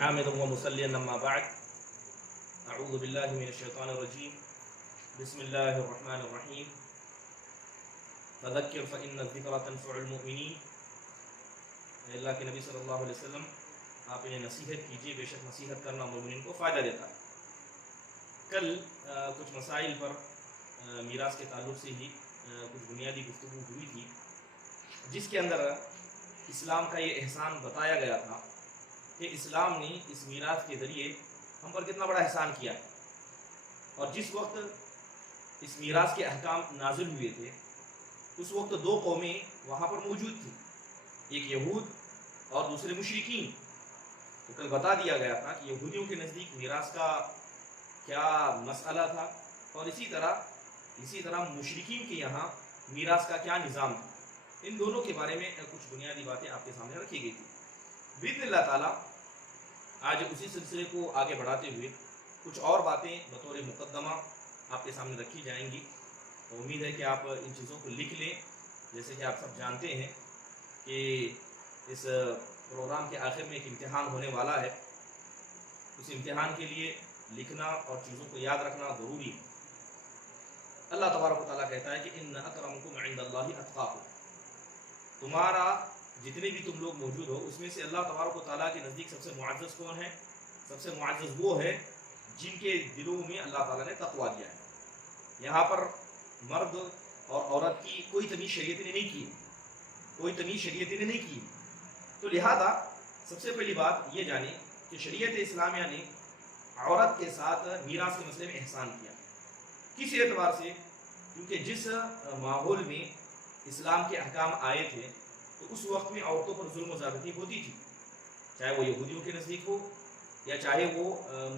حامدا ومصليا أما بعد أعوذ بالله من الشيطان الرجيم بسم الله الرحمن الرحيم فذكر فإن الذكرى تنفع المؤمنين اللہ کے نبی صلی اللہ علیہ وسلم آپ انہیں نصیحت کیجیے، بے شک نصیحت کرنا مومنین کو فائدہ دیتا ہے۔ کل کچھ مسائل پر میراث کے تعلق سے ہی کچھ بنیادی گفتگو ہوئی تھی، جس کے اندر اسلام کا یہ احسان بتایا گیا تھا کہ اسلام نے اس میراث کے ذریعے ہم پر کتنا بڑا احسان کیا ہے، اور جس وقت اس میراث کے احکام نازل ہوئے تھے اس وقت دو قومیں وہاں پر موجود تھیں، ایک یہود اور دوسرے مشرکین۔ تو کل بتا دیا گیا تھا کہ یہودیوں کے نزدیک میراث کا کیا مسئلہ تھا، اور اسی طرح مشرکین کے یہاں میراث کا کیا نظام تھا۔ ان دونوں کے بارے میں کچھ بنیادی باتیں آپ کے سامنے رکھی گئی تھی۔ باذن اللہ تعالیٰ آج اسی سلسلے کو آگے بڑھاتے ہوئے کچھ اور باتیں بطور مقدمہ آپ کے سامنے رکھی جائیں گی۔ تو امید ہے کہ آپ ان چیزوں کو لکھ لیں۔ جیسے کہ آپ سب جانتے ہیں کہ اس پروگرام کے آخر میں ایک امتحان ہونے والا ہے، اس امتحان کے لیے لکھنا اور چیزوں کو یاد رکھنا ضروری ہے۔ اللہ تبارک و تعالیٰ کہتا ہے کہ ان اکرمکم عند اللہ اتقاکم، تمہارا جتنے بھی تم لوگ موجود ہو اس میں سے اللہ تبارک و تعالیٰ کے نزدیک سب سے معزز کون ہے؟ سب سے معزز وہ ہے جن کے دلوں میں اللہ تعالیٰ نے تقویٰ دیا ہے۔ یہاں پر مرد اور عورت کی کوئی تمیز شریعت نے نہیں کی، تو لہذا سب سے پہلی بات یہ جانیں کہ شریعت اسلامیہ نے عورت کے ساتھ میراث کے مسئلے میں احسان کیا۔ کس اعتبار سے؟ کیونکہ جس ماحول میں اسلام کے احکام آئے تھے تو اس وقت میں عورتوں پر ظلم و زیادتی ہوتی تھی، چاہے وہ یہودیوں کے نزدیک ہو یا چاہے وہ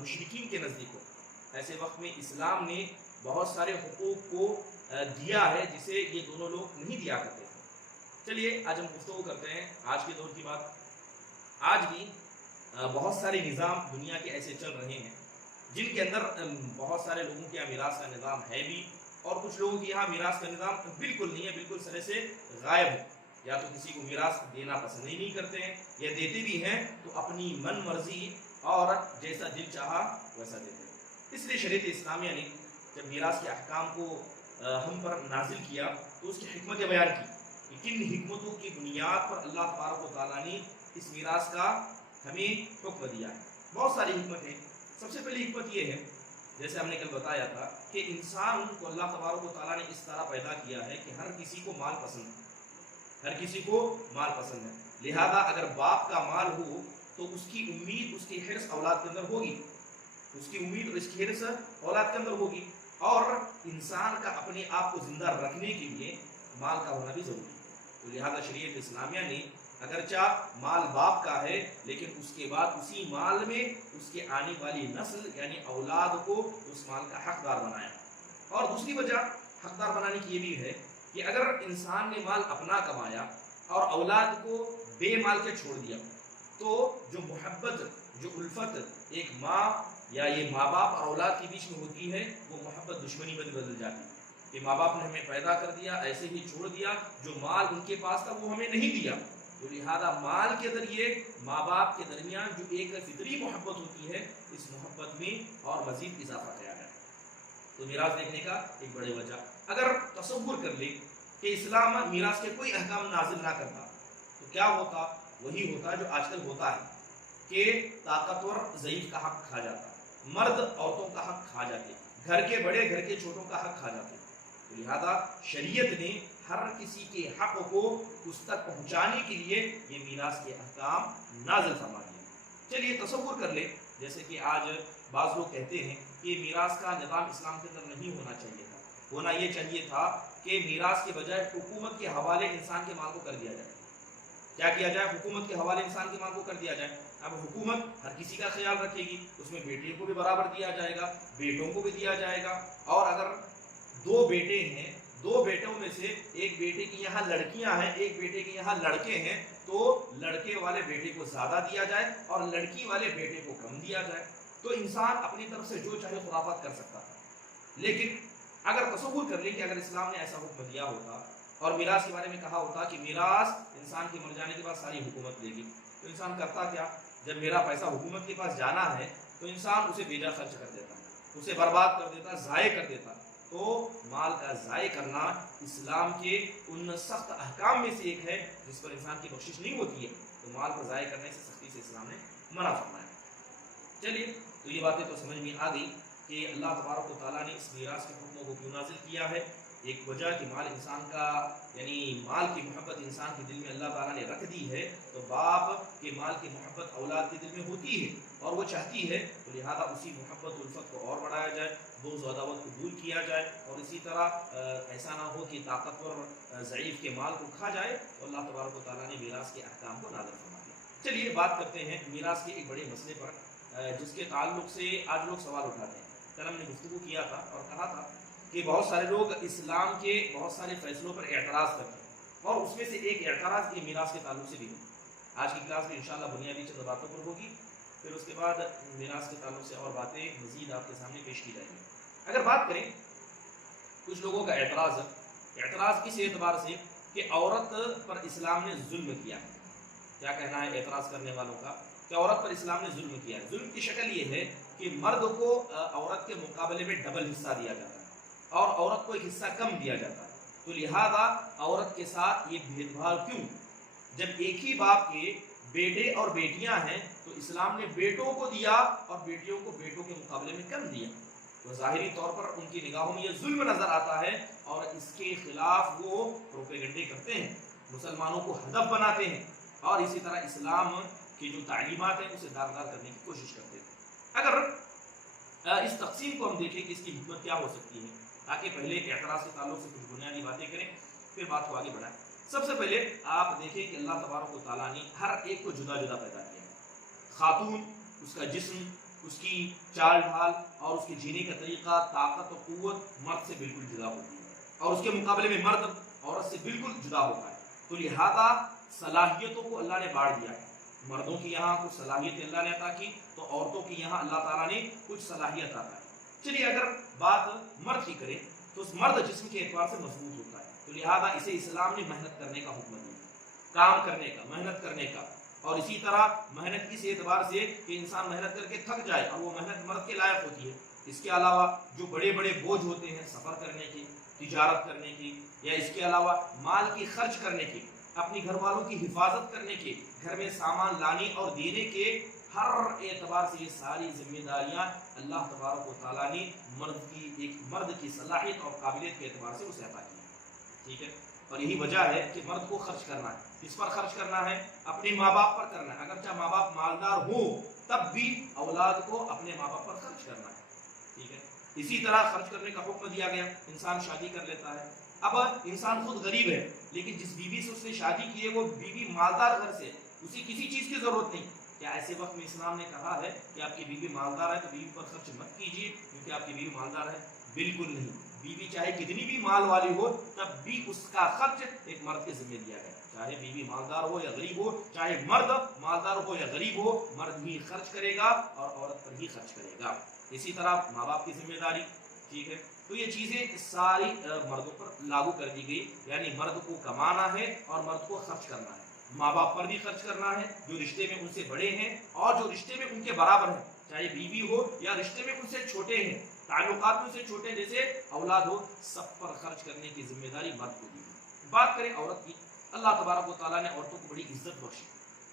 مشرکین کے نزدیک ہو۔ ایسے وقت میں اسلام نے بہت سارے حقوق کو دیا ہے جسے یہ دونوں لوگ نہیں دیا کرتے تھے۔ چلیے آج ہم گفتگو کرتے ہیں آج کے دور کی بات۔ آج بھی بہت سارے نظام دنیا کے ایسے چل رہے ہیں جن کے اندر بہت سارے لوگوں کے یہاں میراث کا نظام ہے بھی، اور کچھ لوگوں کے یہاں میراث کا نظام بالکل نہیں ہے، بالکل سرے سے غائب ہے۔ یا تو کسی کو میراث دینا پسند ہی نہیں کرتے ہیں، یا دیتے بھی ہیں تو اپنی من مرضی اور جیسا دل چاہا ویسا دیتے ہیں۔ اس لیے شریعت اسلامیہ نے جب میراث کے احکام کو ہم پر نازل کیا تو اس کی حکمت بیان کی کہ کن حکمتوں کی بنیاد پر اللہ تبارک و تعالیٰ نے اس میراث کا ہمیں حکم دیا ہے۔ بہت ساری حکمت ہیں۔ سب سے پہلی حکمت یہ ہے، جیسے ہم نے کل بتایا تھا، کہ انسان کو اللہ تبارک و تعالیٰ نے اس طرح پیدا کیا ہے کہ ہر کسی کو مال پسند ہے، لہذا اگر باپ کا مال ہو تو اس کی امید، اس کی حرص اولاد کے اندر ہوگی، اور انسان کا اپنے آپ کو زندہ رکھنے کے لیے مال کا ہونا بھی ضروری ہے۔ تو لہذا شریعت اسلامیہ نے اگرچہ مال باپ کا ہے لیکن اس کے بعد اسی مال میں اس کے آنے والی نسل یعنی اولاد کو اس مال کا حقدار بنایا۔ اور دوسری وجہ حقدار بنانے کی یہ بھی ہے کہ اگر انسان نے مال اپنا کمایا اور اولاد کو بے مال کے چھوڑ دیا تو جو محبت، جو الفت ایک ماں یا یہ ماں باپ اور اولاد کے بیچ میں ہوتی ہے وہ محبت دشمنی میں بدل جاتی ہے کہ ماں باپ نے ہمیں پیدا کر دیا، ایسے ہی چھوڑ دیا، جو مال ان کے پاس تھا وہ ہمیں نہیں دیا۔ تو لہذا مال کے ذریعے ماں باپ کے درمیان جو ایک فطری محبت ہوتی ہے اس محبت میں اور مزید اضافہ کیا گیا۔ تو میراث دیکھنے کا ایک بڑی وجہ، اگر تصور کر لیں کہ اسلام میراث کے کوئی احکام نازل نہ کرتا تو کیا ہوتا؟ وہی ہوتا جو آج کل ہوتا ہے کہ طاقتور ضعیف کا حق کھا جاتا، مرد عورتوں کا حق کھا جاتے، گھر کے بڑے گھر کے چھوٹوں کا حق کھا جاتے۔ تو لہذا شریعت نے ہر کسی کے حق کو اس تک پہنچانے کے لیے یہ میراث کے احکام نازل فرما دیے۔ چلیے تصور کر لیں، جیسے کہ آج بعض لوگ کہتے ہیں کہ میراث کا نظام اسلام کے اندر نہیں ہونا چاہیے تھا، ہونا یہ چاہیے تھا کہ میراث کے بجائے حکومت کے حوالے انسان کے مال کو کر دیا جائے۔ کیا کیا جائے؟ حکومت کے حوالے انسان کے مال کو کر دیا جائے۔ اب حکومت ہر کسی کا خیال رکھے گی، اس میں بیٹیوں کو بھی برابر دیا جائے گا، بیٹوں کو بھی دیا جائے گا، اور اگر دو بیٹے ہیں، دو بیٹوں میں سے ایک بیٹے کی یہاں لڑکیاں ہیں، ایک بیٹے کے یہاں لڑکے ہیں، تو لڑکے والے بیٹے کو زیادہ دیا جائے اور لڑکی والے بیٹے کو کم دیا جائے۔ تو انسان اپنی طرف سے جو چاہے خرافات کر سکتا تھا۔ لیکن اگر تصور کر لیں کہ اگر اسلام نے ایسا حکم دیا ہوتا اور میراث کے بارے میں کہا ہوتا کہ میراث انسان کے مر جانے کے بعد ساری حکومت لے گی، تو انسان کرتا کیا؟ جب میرا پیسہ حکومت کے پاس جانا ہے تو انسان اسے بیجا خرچ کر دیتا، اسے برباد کر دیتا، ضائع کر دیتا۔ تو مال کا ضائع کرنا اسلام کے ان سخت احکام میں سے ایک ہے جس پر انسان کی بخشش نہیں ہوتی ہے، تو مال کو ضائع کرنے سے سختی سے اسلام نے منع فرمایا۔ چلیے، تو یہ باتیں تو سمجھ میں آ گئی کہ اللہ تبارک و تعالیٰ نے اس میراث کے حکموں کو کیوں نازل کیا ہے۔ ایک وجہ کہ مال انسان کا، یعنی مال کی محبت انسان کے دل میں اللہ تعالیٰ نے رکھ دی ہے، تو باپ کے مال کی محبت اولاد کے دل میں ہوتی ہے اور وہ چاہتی ہے، تو لہذا اسی محبت الفت کو اور بڑھایا جائے، بغض و عداوت کو دور کیا جائے، اور اسی طرح ایسا نہ ہو کہ طاقتور ضعیف کے مال کو کھا جائے، تو اللہ تبارک و تعالیٰ نے میراث کے احکام کو نازل فرما دیا۔ چلیے بات کرتے ہیں میراث کے ایک بڑے مسئلے پر جس کے تعلق سے آج لوگ سوال اٹھاتے ہیں۔ کل ہم نے گفتگو کیا تھا اور کہا تھا کہ بہت سارے لوگ اسلام کے بہت سارے فیصلوں پر اعتراض کرتے ہیں، اور اس میں سے ایک اعتراض یہ میراث کے تعلق سے بھی ہے۔ آج کی کلاس میں انشاءاللہ بنیادی چند باتوں پر ہوگی، پھر اس کے بعد میراث کے تعلق سے اور باتیں مزید آپ کے سامنے پیش کی جائیں گی۔ اگر بات کریں کچھ لوگوں کا اعتراض کس اعتبار سے کہ عورت پر اسلام نے ظلم کیا ہے۔ کیا کہنا ہے اعتراض کرنے والوں کا کہ عورت پر اسلام نے ظلم کیا ہے۔ ظلم کی شکل یہ ہے کہ مرد کو عورت کے مقابلے میں ڈبل حصہ دیا جاتا ہے اور عورت کو ایک حصہ کم دیا جاتا ہے، تو لہذا عورت کے ساتھ یہ بھید بھاؤ کیوں؟ جب ایک ہی باپ کے بیٹے اور بیٹیاں ہیں تو اسلام نے بیٹوں کو دیا اور بیٹیوں کو بیٹوں کے مقابلے میں کم دیا، تو ظاہری طور پر ان کی نگاہوں میں یہ ظلم نظر آتا ہے اور اس کے خلاف وہ پروپیگنڈے کرتے ہیں، مسلمانوں کو ہدف بناتے ہیں اور اسی طرح اسلام کی جو تعلیمات ہیں اسے داغدار کرنے کی کوشش کرتے ہیں۔ اگر اس تقسیم کو ہم دیکھیں کہ اس کی حکمت کیا ہو سکتی ہے، تاکہ پہلے اعتراض کے تعلق سے کچھ بنیادی باتیں کریں پھر بات کو آگے بڑھائیں۔ سب سے پہلے آپ دیکھیں کہ اللہ تبارک و تعالیٰ نے ہر ایک کو جدا جدا پیدا کیا ہے۔ خاتون، اس کا جسم، اس کی چال ڈھال اور اس کے جینے کا طریقہ، طاقت و قوت مرد سے بالکل جدا ہوتی ہے، اور اس کے مقابلے میں مرد عورت سے بالکل جدا ہوتا ہے، تو لہذا صلاحیتوں کو اللہ نے بانٹ دیا ہے۔ مردوں کی یہاں کچھ صلاحیت اللہ نے عطا کی تو عورتوں کی یہاں اللہ تعالیٰ نے کچھ صلاحیت عطا کی۔ چلیے اگر بات مرد کی کریں تو اس مرد جسم کے اعتبار سے مضبوط ہوتا ہے، تو لہذا اسے اسلام نے محنت کرنے کا حکم دیا، کام کرنے کا، محنت کرنے کا، اور اسی طرح محنت اس اعتبار سے کہ انسان محنت کر کے تھک جائے اور وہ محنت مرد کے لائق ہوتی ہے۔ اس کے علاوہ جو بڑے بڑے بوجھ ہوتے ہیں سفر کرنے کے، تجارت کرنے کی، یا اس کے علاوہ مال کی خرچ کرنے کے، اپنی گھر والوں کی حفاظت کرنے کے، گھر میں سامان لانے اور دینے کے، ہر اعتبار سے یہ ساری ذمہ داریاں اللہ تبارک و تعالیٰ نے مرد کی صلاحیت اور قابلیت کے اعتبار سے اسے عطا کی ہے۔ ٹھیک ہے، اور یہی وجہ ہے کہ مرد کو خرچ کرنا ہے۔ کس پر خرچ کرنا ہے؟ اپنے ماں باپ پر کرنا ہے، اگرچہ ماں باپ مالدار ہو تب بھی اولاد کو اپنے ماں باپ پر خرچ کرنا ہے۔ ٹھیک ہے، اسی طرح خرچ کرنے کا حکم دیا گیا۔ انسان شادی کر لیتا ہے، اب انسان خود غریب ہے لیکن جس بیوی سے اس نے شادی کی ہے وہ بیوی مالدار گھر سے، اسے کسی چیز کی ضرورت نہیں، کیا ایسے وقت میں اسلام نے کہا ہے کہ آپ کی بیوی مالدار ہے تو بیوی پر خرچ مت کیجیے کیونکہ آپ کی بیوی مالدار ہے؟ بالکل نہیں، بیوی چاہے کتنی بھی مال والی ہو تب بھی اس کا خرچ ایک مرد کے ذمہ دیا گیا، چاہے بیوی مالدار ہو یا غریب ہو، چاہے مرد مالدار ہو یا غریب ہو، مرد ہی خرچ کرے گا اور عورت پر ہی خرچ کرے گا۔ اسی طرح ماں باپ کی ذمہ داری، ٹھیک ہے، تو یہ چیزیں ساری مردوں پر لاگو کر دی گئی، یعنی مرد کو کمانا ہے اور مرد کو خرچ کرنا ہے، ماں باپ پر بھی خرچ کرنا ہے جو رشتے میں ان سے بڑے ہیں اور جو رشتے میں ان کے برابر ہیں، چاہے بیوی ہو یا رشتے میں ان سے چھوٹے ہیں، تعلقات میں ان سے چھوٹے جیسے اولاد ہو، سب پر خرچ کرنے کی ذمہ داری مرد کو دی گئی۔ بات کریں عورت کی، اللہ تبارک و تعالیٰ نے عورتوں کو بڑی عزت بخشی۔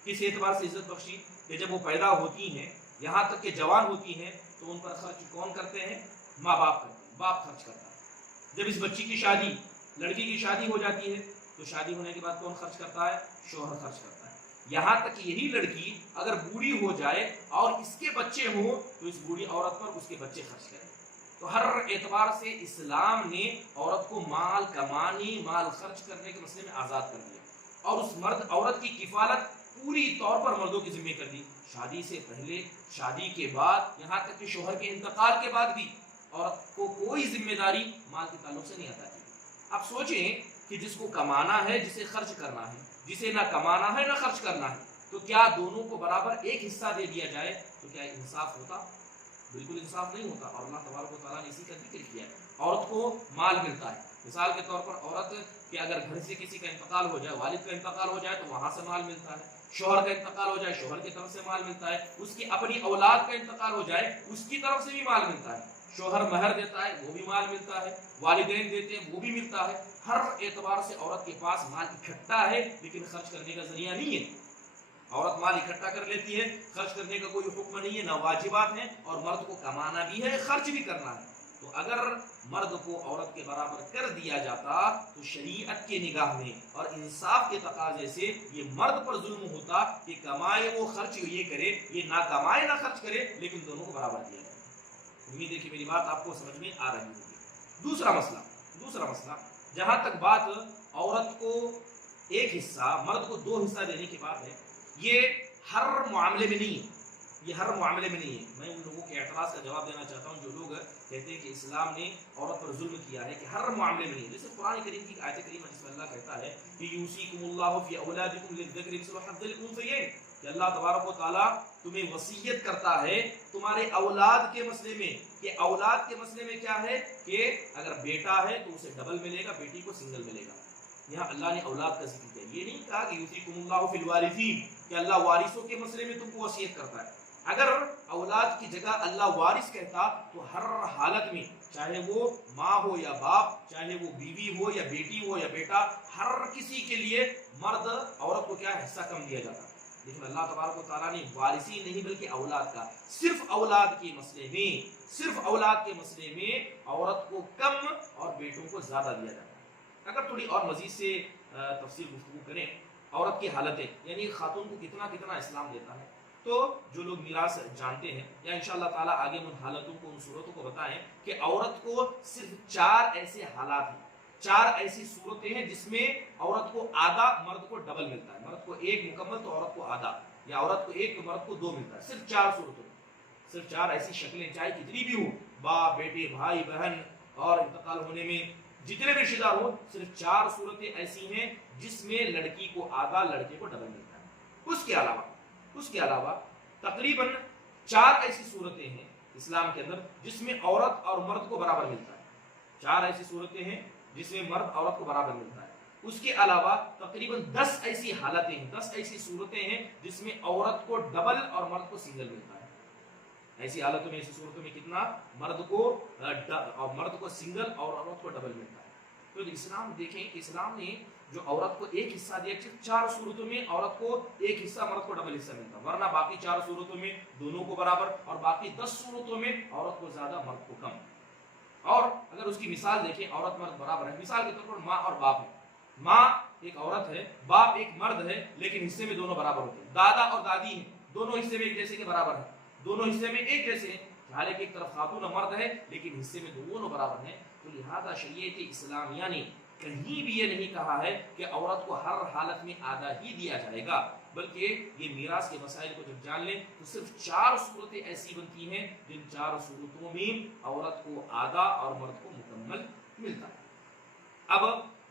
کس اعتبار سے عزت بخشی؟ کہ جب وہ پیدا ہوتی ہیں یہاں تک کہ جوان ہوتی ہیں تو ان پر خرچ کون کرتے ہیں؟ ماں باپ کرتے ہیں، باپ خرچ کرتا ہے۔ جب اس بچی کی شادی، لڑکی کی شادی ہو جاتی ہے تو شادی ہونے کے بعد کون خرچ کرتا ہے؟ شوہر خرچ کرتا ہے۔ یہاں تک کہ یہی لڑکی اگر بوڑھی ہو جائے اور اس کے بچے ہوں تو اس بوڑھی عورت پر اس کے بچے خرچ کریں۔ تو ہر اعتبار سے اسلام نے عورت کو مال کمانے، مال خرچ کرنے کے مسئلے میں آزاد کر دیا اور اس مرد عورت کی کفالت پوری طور پر مردوں کی ذمہ کر دی، شادی سے پہلے، شادی کے بعد، یہاں تک کہ شوہر کے انتقال کے بعد بھی عورت کو کوئی ذمہ داری مال کے تعلق سے نہیں عطا کی۔ اب سوچیں کہ جس کو کمانا ہے، جسے خرچ کرنا ہے، جسے نہ کمانا ہے نہ خرچ کرنا ہے، تو کیا دونوں کو برابر ایک حصہ دے دیا جائے تو کیا انصاف ہوتا؟ بالکل انصاف نہیں ہوتا، اور اللہ تبارک و تعالیٰ نے اسی کا ذکر کیا ہے۔ عورت کو مال ملتا ہے، مثال کے طور پر عورت کہ اگر گھر سے کسی کا انتقال ہو جائے، والد کا انتقال ہو جائے تو وہاں سے مال ملتا ہے، شوہر کا انتقال ہو جائے شوہر کی طرف سے مال ملتا ہے، اس کی اپنی اولاد کا انتقال ہو جائے اس کی طرف سے بھی مال ملتا ہے، شوہر مہر دیتا ہے وہ بھی مال ملتا ہے، والدین دیتے ہیں وہ بھی ملتا ہے، ہر اعتبار سے عورت کے پاس مال اکٹھا ہے لیکن خرچ کرنے کا ذریعہ نہیں ہے۔ عورت مال اکٹھا کر لیتی ہے، خرچ کرنے کا کوئی حکم نہیں ہے، نہ واجبات ہیں، اور مرد کو کمانا بھی ہے خرچ بھی کرنا ہے۔ تو اگر مرد کو عورت کے برابر کر دیا جاتا تو شریعت کے نگاہ میں اور انصاف کے تقاضے سے یہ مرد پر ظلم ہوتا کہ کمائے وہ خرچ یہ کرے، یہ نہ کمائے نہ خرچ کرے، لیکن دونوں کو برابر دیا جائے۔ امید ہے کہ میری بات آپ کو سمجھ میں آ رہی ہوگی۔ دوسرا مسئلہ جہاں تک بات عورت کو ایک حصہ مرد کو دو حصہ دینے کی بات ہے، یہ ہر معاملے میں نہیں ہے، یہ ہر معاملے میں نہیں ہے۔ میں ان لوگوں کے اعتراض کا جواب دینا چاہتا ہوں جو لوگ کہتے ہیں کہ اسلام نے عورت پر ظلم کیا ہے، کہ ہر معاملے میں نہیں ہے۔ جیسے قرآن کریم کی آیت کریمہ جس میں اللہ کہتا ہے کہ یوصیکم اللہ فی اولادکم للذکر مثل حظ الانثیین، کہ اللہ تبارک و تعالیٰ تمہیں وصیت کرتا ہے تمہارے اولاد کے مسئلے میں، کہ اولاد کے مسئلے میں کیا ہے کہ اگر بیٹا ہے تو اسے ڈبل ملے گا، بیٹی کو سنگل ملے گا۔ یہاں اللہ نے اولاد کا ذکر کیا، یہ نہیں کہا کہ یوصیکم اللہ فی الوارثین، کہ اللہ وارثوں کے مسئلے میں تم کو وصیت کرتا ہے۔ اگر اولاد کی جگہ اللہ وارث کہتا تو ہر حالت میں، چاہے وہ ماں ہو یا باپ، چاہے وہ بیوی ہو یا بیٹی ہو یا بیٹا، ہر کسی کے لیے مرد عورت کو کیا حصہ کم دیا جاتا۔ لیکن اللہ تبارک و تعالیٰ نے وارثی نہیں بلکہ اولاد کا، صرف اولاد کے مسئلے میں عورت کو کم اور بیٹوں کو زیادہ دیا جاتا ہے۔ اگر تھوڑی اور مزید سے تفصیل گفتگو کریں عورت کی حالتیں، یعنی خاتون کو کتنا اسلام دیتا ہے، تو جو لوگ میراث جانتے ہیں یا انشاءاللہ تعالیٰ آگے ان حالتوں کو، ان صورتوں کو بتائیں کہ عورت کو صرف 4 ایسے حالات ہیں، 4 ایسی صورتیں ہیں جس میں عورت کو آدھا، مرد کو ڈبل ملتا ہے۔ مرد کو 1 مکمل تو عورت کو آدھا، یا عورت کو 1 تو مرد کو 2 ملتا ہے، صرف 4 صورتوں میں، صرف 4 ایسی شکلیں، چاہے کتنی بھی ہوں، باپ بیٹے بھائی بہن اور انتقال ہونے میں جتنے بھی رشتہ دار ہوں، صرف 4 صورتیں ایسی ہیں جس میں لڑکی کو آدھا، لڑکے کو ڈبل ملتا ہے۔ اس کے علاوہ تقریباً 4 ایسی صورتیں ہیں اسلام کے اندر جس میں عورت اور مرد کو برابر ملتا ہے، 4 ایسی صورتیں ہیں جس میں مرد عورت کو برابر ملتا ہے۔ اس کے علاوہ تقریباً 10 ایسی حالتیں ہیں، 10 ایسی صورتیں ہیں جس میں عورت کو ڈبل اور مرد کو سنگل ملتا ہے۔ ایسی حالتوں میں، ایسی صورتوں میں کتنا؟ مرد کو سنگل اور عورت کو ڈبل ملتا ہے۔ تو اسلام دیکھیں کہ اسلام نے جو عورت کو ایک حصہ دیا، 4 صورتوں میں عورت کو ایک حصہ، مرد کو ڈبل حصہ ملتا، ورنہ باقی 4 صورتوں میں دونوں کو برابر، اور باقی 10 صورتوں میں عورت کو زیادہ، مرد کو کم۔ اور اگر اس کی مثال دیکھیں، عورت مرد برابر ہے، مثال کے طور پر ماں اور باپ ہے، ماں ایک عورت ہے، باپ ایک مرد ہے، لیکن حصے میں دونوں برابر ہوتے ہیں۔ دادا اور دادی ہیں، دونوں حصے میں ایک جیسے کے برابر ہیں، دونوں حصے میں ایک جیسے ہیں، حالانکہ ایک طرف خاتون اور مرد ہے لیکن حصے میں دونوں برابر ہیں۔ تو لہذا شریعت اسلامیہ نے کہیں بھی یہ نہیں کہا ہے کہ عورت کو ہر حالت میں آدھا ہی دیا جائے گا، بلکہ یہ میراث کے مسائل کو جب جان لیں تو صرف 4 صورتیں ایسی بنتی ہیں جن 4 صورتوں میں عورت کو آدھا اور مرد کو مکمل ملتا ہے۔ اب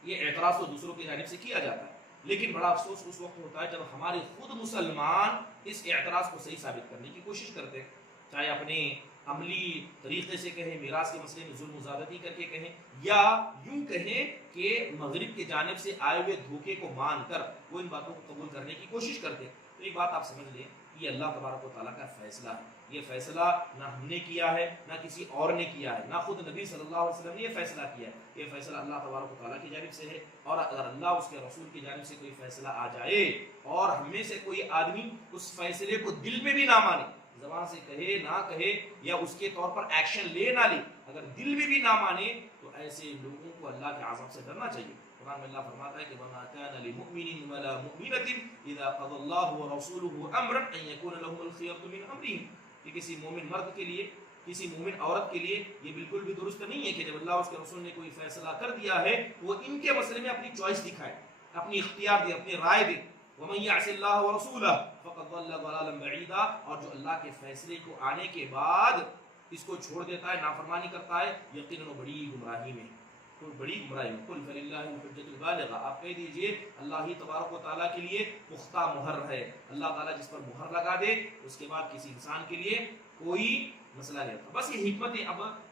یہ اعتراض تو دوسروں کی جانب سے کیا جاتا ہے، لیکن بڑا افسوس اس وقت ہوتا ہے جب ہمارے خود مسلمان اس اعتراض کو صحیح ثابت کرنے کی کوشش کرتے ہیں، چاہے اپنے عملی طریقے سے کہیں، میراث کے مسئلے میں ظلم و زیادتی کر کے کہیں، یا یوں کہیں کہ مغرب کی جانب سے آئے ہوئے دھوکے کو مان کر وہ ان باتوں کو قبول کرنے کی کوشش کرتے ہیں۔ تو ایک بات آپ سمجھ لیں، یہ اللہ تبارک و تعالیٰ کا فیصلہ ہے، یہ فیصلہ نہ ہم نے کیا ہے نہ کسی اور نے کیا ہے، نہ خود نبی صلی اللہ علیہ وسلم نے یہ فیصلہ کیا ہے، یہ فیصلہ اللہ تبارک و تعالیٰ کی جانب سے ہے۔ اور اگر اللہ اس کے رسول کی جانب سے کوئی فیصلہ آ جائے اور ہم میں سے کوئی آدمی اس فیصلے کو دل میں بھی نہ مانے، زبان سے کہے نہ کہے یا اس کے طور پر ایکشن لے نہ لے، اگر دل میں بھی نہ مانے تو ایسے لوگوں کو اللہ کے عذاب سے ڈرنا چاہیے۔ قرآن میں اللہ فرماتا ہے کہ وَمَا كَانَ لِمُؤْمِنٍ وَلَا مُؤْمِنَةٍ إِذَا قَضَى اللَّهُ وَرَسُولُهُ أَمْرًا أَن يَكُونَ لَهُمُ الْخِيَرَةُ مِنْ أَمْرِهِمْ، کہ کسی مومن مرد کے لیے، کسی مومن عورت کے لیے یہ بالکل بھی درست نہیں ہے کہ جب اللہ اس کے رسول نے کوئی فیصلہ کر دیا ہے وہ ان کے مسئلے میں اپنی چوائس دکھائے، اپنی اختیار دے، اپنی رائے دے۔ وَمَن يَعْصِ اللَّهَ وَرَسُولَهُ فَقَدْ ضَلَّ ضَلَالًا بَعِيدًا، اور جو اللہ کے فیصلے کو آنے کے بعد اس کو چھوڑ دیتا ہے، نافرمانی کرتا ہے، یقیناً وہ بڑی گمراہی میں، تو بڑی گمراہی میں۔ قُلْ فَلِلَّهِ الْحُجَّةُ الْبَالِغَةُ، آپ کہہ دیجئے اللہ ہی تبارک و تعالیٰ کے لیے پختہ مہر ہے، اللہ تعالیٰ جس پر مہر لگا دے اس کے بعد کسی انسان کے لیے کوئی مسئلہ نہیں ہوتا۔ بس یہ حکمت اب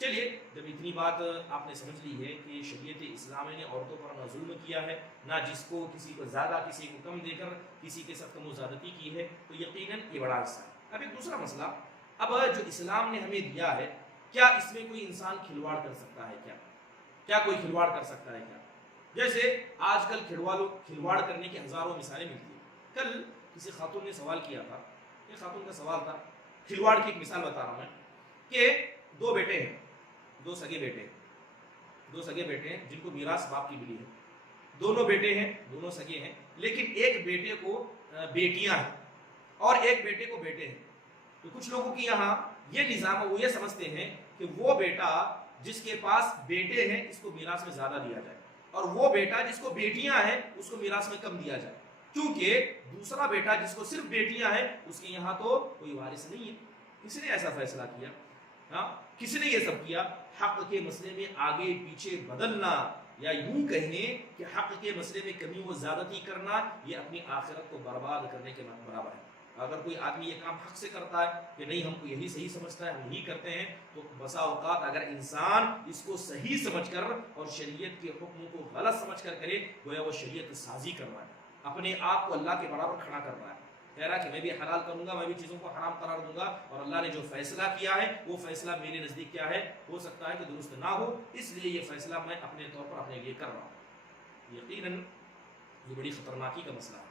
چلیے جب اتنی بات آپ نے سمجھ لی ہے کہ شریعت اسلامی نے عورتوں پر نہ ظلم کیا ہے، نہ جس کو کسی کو زیادہ کسی کو کم دے کر کسی کے ساتھ کم و زیادتی کی ہے، تو یقیناً یہ بڑا حصہ ہے۔ اب ایک دوسرا مسئلہ، اب جو اسلام نے ہمیں دیا ہے، کیا اس میں کوئی انسان کھلواڑ کر سکتا ہے؟ کیا کوئی کھلواڑ کر سکتا ہے؟ کیا جیسے آج کل کھلواڑ کرنے کی ہزاروں مثالیں ملتی ہیں۔ کل کسی خاتون نے سوال کیا تھا، ایک خاتون کا سوال تھا، کھلواڑ کی ایک مثال بتا رہا ہوں میں، کہ دو بیٹے ہیں، دو سگے بیٹے ہیں جن کو میراث باپ کی ملی ہے، دونوں بیٹے ہیں، دونوں سگے ہیں، لیکن ایک بیٹے کو بیٹیاں ہیں اور ایک بیٹے کو بیٹے ہیں۔ تو کچھ لوگوں کی یہاں یہ نظام ہے، وہ یہ سمجھتے ہیں کہ وہ بیٹا جس کے پاس بیٹے ہیں اس کو میراث میں زیادہ دیا جائے، اور وہ بیٹا جس کو بیٹیاں ہیں اس کو میراث میں کم دیا جائے، کیونکہ دوسرا بیٹا جس کو صرف بیٹیاں ہیں اس کے یہاں تو کوئی وارث نہیں ہے۔ کس نے ایسا فیصلہ کیا؟ ہاں، کس نے یہ سب کیا؟ حق کے مسئلے میں آگے پیچھے بدلنا، یا یوں کہیں کہ حق کے مسئلے میں کمی و زیادتی کرنا، یہ اپنی آخرت کو برباد کرنے کے برابر ہے۔ اگر کوئی آدمی یہ کام حق سے کرتا ہے کہ نہیں ہم کو یہی صحیح سمجھتا ہے، ہم یہی کرتے ہیں، تو بسا اوقات اگر انسان اس کو صحیح سمجھ کر اور شریعت کے حکم کو غلط سمجھ کر کرے، گویا وہ شریعت سازی کر رہا ہے، اپنے آپ کو اللہ کے برابر کھڑا کر رہا ہے، کہہ رہا ہے کہ میں بھی حلال کروں گا، میں بھی چیزوں کو حرام قرار دوں گا، اور اللہ نے جو فیصلہ کیا ہے وہ فیصلہ میرے نزدیک کیا ہے، ہو سکتا ہے کہ درست نہ ہو، اس لیے یہ فیصلہ میں اپنے طور پر اپنے لیے کر رہا ہوں۔ یقیناً یہ بڑی خطرناکی کا مسئلہ ہے،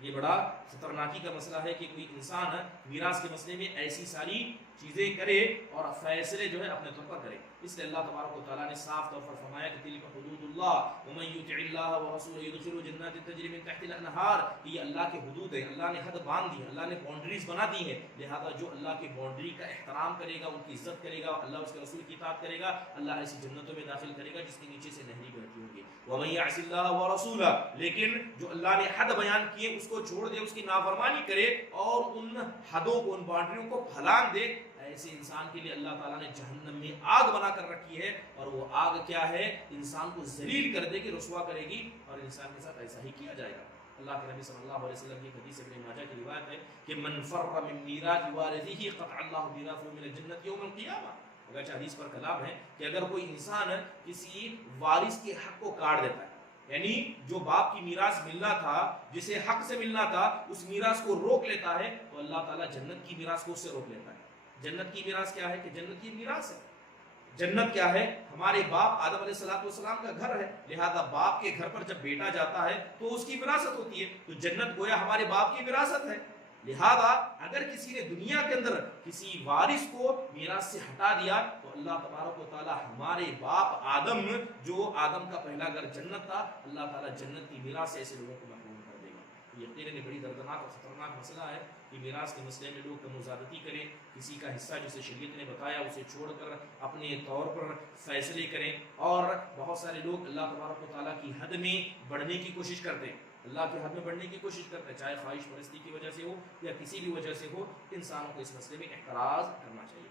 یہ بڑا خطرناکی کا مسئلہ ہے کہ کوئی انسان میراث کے مسئلے میں ایسی ساری چیزیں کرے اور فیصلے جو ہے اپنے طور پر کرے۔ اس لیے اللہ تبارک و تعالیٰ نے صاف طور پر فرمایا کہ تلک حدود اللہ ومن یطع اللہ ورسولہ یدخلہ جنات تجری من تحتها الانہار، یہ اللہ کے حدود ہے، اللہ نے حد باندھ دی، اللہ نے باؤنڈریز بنا دی ہیں، لہذا جو اللہ کی باؤنڈری کا احترام کرے گا، ان کی عزت کرے گا، اللہ اس کے رسول کی اطاعت کرے گا، اللہ ایسی جنتوں میں داخل کرے گا جس کے نیچے سے نہریں بہتی ہوں گی۔ ومن یعص اللہ ورسولہ، لیکن جو اللہ نے حد بیان کیے اس کو چھوڑ دے، اس کی نافرمانی کرے اور ان حدوں کو، ان باؤنڈریوں کو پھلانگ دے، ایسے انسان کے لیے اللہ تعالیٰ نے جہنم میں آگ بنا کر رکھی ہے، اور وہ آگ کیا ہے؟ انسان کو ذلیل کر دے گی، رسوا کرے گی، اور انسان کے ساتھ ایسا ہی کیا جائے گا۔ اللہ کے نبی صلی اللہ علیہ وسلم کی حدیث ابن ماجہ کی روایت ہے کہ من فر من میراث والدہ قطع اللہ میراثہ من الجنۃ یوم القیامہ۔ اگرچہ حدیث پر کلام ہے کہ اگر کوئی انسان کسی وارث کے حق کو کاٹ دیتا ہے، یعنی جو باپ کی میراث ملنا تھا، جسے حق سے ملنا تھا، اس میراث کو روک لیتا ہے، تو اللہ تعالیٰ جنت کی میراث کو اس سے روک لیتا ہے۔ جنت کی میراث کیا ہے؟ کہ جنت کی میراث ہے۔ جنت کیا ہے؟ ہمارے باپ آدم علیہ السلام کا گھر ہے، لہذا باپ کے گھر پر جب بیٹا جاتا ہے تو اس کی وراثت ہوتی ہے، تو جنت گویا ہمارے باپ کی وراثت ہے۔ لہذا اگر کسی نے دنیا کے اندر کسی وارث کو میراث سے ہٹا دیا تو اللہ تبارک و تعالی ہمارے باپ آدم، جو آدم کا پہلا گھر جنت تھا، اللہ تعالیٰ جنت کی میراث سے ایسے لوگوں کو محروم کر دے گا۔ یقیناً بڑی دردناک اور خطرناک مسئلہ ہے کہ میراث کے مسئلے میں لوگ کم و زیادتی کریں، کسی کا حصہ جسے شریعت نے بتایا اسے چھوڑ کر اپنے طور پر فیصلے کریں، اور بہت سارے لوگ اللہ تبارک و تعالیٰ کی حد میں بڑھنے کی کوشش کرتے ہیں، اللہ کی حد میں بڑھنے کی کوشش کرتے ہیں، چاہے خواہش پرستی کی وجہ سے ہو یا کسی بھی وجہ سے ہو، انسانوں کو اس مسئلے میں احتراز کرنا چاہیے۔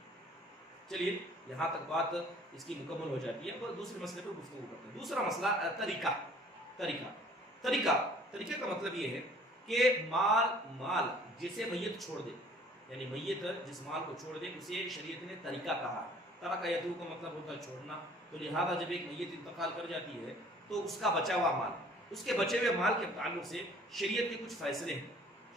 چلیے یہاں تک بات اس کی مکمل ہو جاتی ہے، اور دوسرے مسئلے پر گفتگو کرتے ہیں۔ دوسرا مسئلہ طریقہ کا مطلب یہ ہے کہ مال جسے میت چھوڑ دے، یعنی میت جس مال کو چھوڑ دے اسے شریعت نے طریقہ کہا ہے۔ ترک یترک کا مطلب ہوتا ہے چھوڑنا، تو لہذا جب ایک میت انتقال کر جاتی ہے تو اس کا بچا ہوا مال، اس کے بچے ہوئے مال کے تعلق سے شریعت کے کچھ فیصلے ہیں،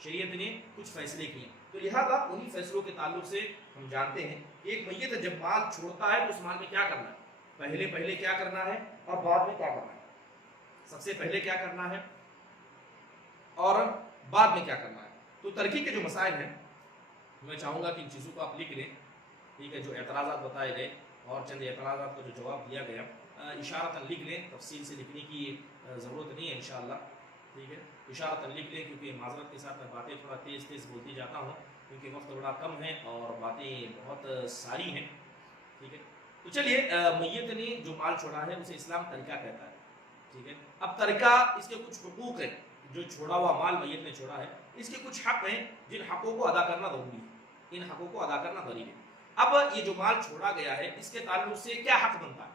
شریعت نے کچھ فیصلے کیے، تو لہذا انہی فیصلوں کے تعلق سے ہم جانتے ہیں کہ ایک میت جب مال چھوڑتا ہے تو اس مال میں کیا کرنا ہے، پہلے کیا کرنا ہے اور بعد میں کیا کرنا ہے، سب سے پہلے کیا کرنا ہے اور بعد میں کیا کرنا ہے۔ تو ترقی کے جو مسائل ہیں میں چاہوں گا کہ ان چیزوں کو آپ لکھ لیں، ٹھیک ہے، جو اعتراضات بتائے گئے اور چند اعتراضات کا جو جواب دیا گیا اشارتاً لکھ لیں، تفصیل سے لکھنے کی ضرورت نہیں ہے انشاءاللہ، ٹھیک ہے، اشارتاً لکھ لیں، کیونکہ معذرت کے ساتھ میں باتیں تھوڑا تیز بولتی جاتا ہوں کیونکہ وقت بڑا کم ہے اور باتیں بہت ساری ہیں، ٹھیک ہے۔ تو چلیے میت نے جو مال چھوڑا ہے اسے اسلام طریقہ کہتا ہے، ٹھیک ہے۔ اب طریقہ اس کے کچھ حقوق ہیں، جو چھوڑا ہوا مال میت نے چھوڑا ہے اس کے کچھ حق ہیں جن حقوں کو ادا کرنا ضروری ہے، ان حقوں کو ادا کرنا ضروری ہے۔ اب یہ جو مال چھوڑا گیا ہے اس کے تعلق سے کیا حق بنتا ہے،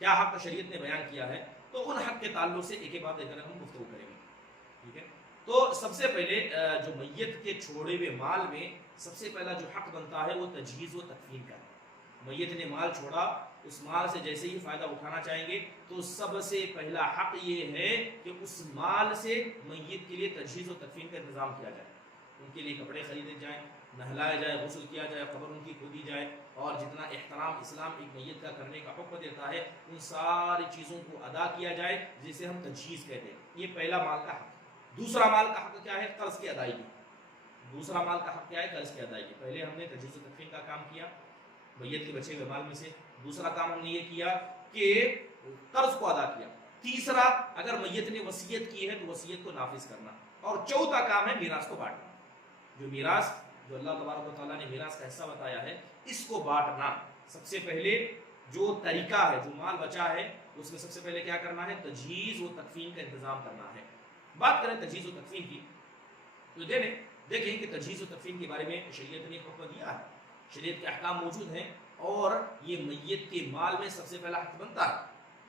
کیا حق شریعت نے بیان کیا ہے، تو ان حق کے تعلق سے ایک ایک بات لے کر ہم گفتگو کریں گے، ٹھیک ہے۔ تو سب سے پہلے جو میت کے چھوڑے ہوئے مال میں سب سے پہلا جو حق بنتا ہے وہ تجہیز و تکفین کا ہے، میت نے مال چھوڑا، اس مال سے جیسے ہی فائدہ اٹھانا چاہیں گے تو سب سے پہلا حق یہ ہے کہ اس مال سے میت کے لیے تجہیز و تکفین کا انتظام کیا جائے، ان کے لیے کپڑے خریدے جائیں، نہلایا جائے، غسل کیا جائے، قبر ان کی کھودی جائے، اور جتنا احترام اسلام ایک میت کا کرنے کا حکم دیتا ہے ان ساری چیزوں کو ادا کیا جائے، جسے ہم تجہیز کہتے ہیں۔ یہ پہلا مال کا حق۔ دوسرا مال کا حق کیا ہے؟ قرض کی ادائیگی۔ دوسرا مال کا حق کیا ہے؟ قرض کی ادائیگی۔ پہلے ہم نے تجہیز و تکفین کا کام کیا میت کے بچے ہوئے مال میں سے، دوسرا کام ہم نے یہ کیا کہ قرض کو ادا کیا، تیسرا اگر میت نے وصیت کی ہے تو وصیت کو نافذ کرنا، اور چوتھا کام ہے میراث کو بانٹنا۔ جو میراث، جو اللہ تبارک و تعالیٰ نے میراث کا حصہ بتایا ہے، اس کو بانٹنا۔ سب سے پہلے جو طریقہ ہے، جو مال بچا ہے اس میں سب سے پہلے کیا کرنا ہے؟ تجہیز و تکفین کا انتظام کرنا ہے۔ بات کریں تجہیز و تکفین کی تو دیکھیں کہ تجہیز و تکفین کے بارے میں شریعت نے حکم دیا ہے، شریعت کے احکام موجود ہیں، اور یہ میت کے مال میں سب سے پہلا حق بنتا ہے،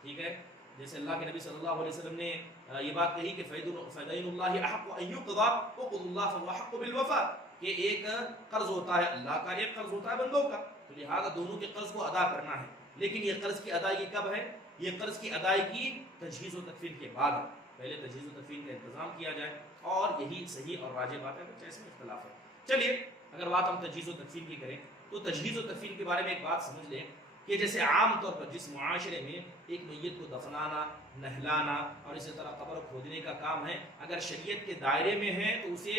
ٹھیک ہے؟ جیسے اللہ کے نبی صلی اللہ علیہ وسلم نے یہ بات کہی کہ فَدَيْنُ اللَّهِ أَحَقُّ أَن يُقْضَى وَقُضُ اللَّهِ فَهُوَ أَحَقُّ بِالْوَفَاءِ، کہ ایک قرض ہوتا ہے اللہ کا، ایک قرض ہوتا ہے بندوں کا، تو لہٰذا دونوں کے قرض کو ادا کرنا ہے۔ لیکن یہ قرض کی ادائیگی کب ہے؟ یہ قرض کی ادائیگی تجہیز و تکفین کے بعد ہے۔ پہلے تجہیز و تکفین کا انتظام کیا جائے، اور یہی صحیح اور راجح بات ہے، بچہ اس میں اختلاف ہے۔ چلیے اگر بات ہم تجہیز و تکفین کی کریں تو تجہیز و تکفین کے بارے میں ایک بات سمجھ لیں کہ جیسے عام طور پر جس معاشرے میں ایک میت کو دفنانا، نہلانا اور اسی طرح قبر کھودنے کا کام ہے، اگر شریعت کے دائرے میں ہے تو اسے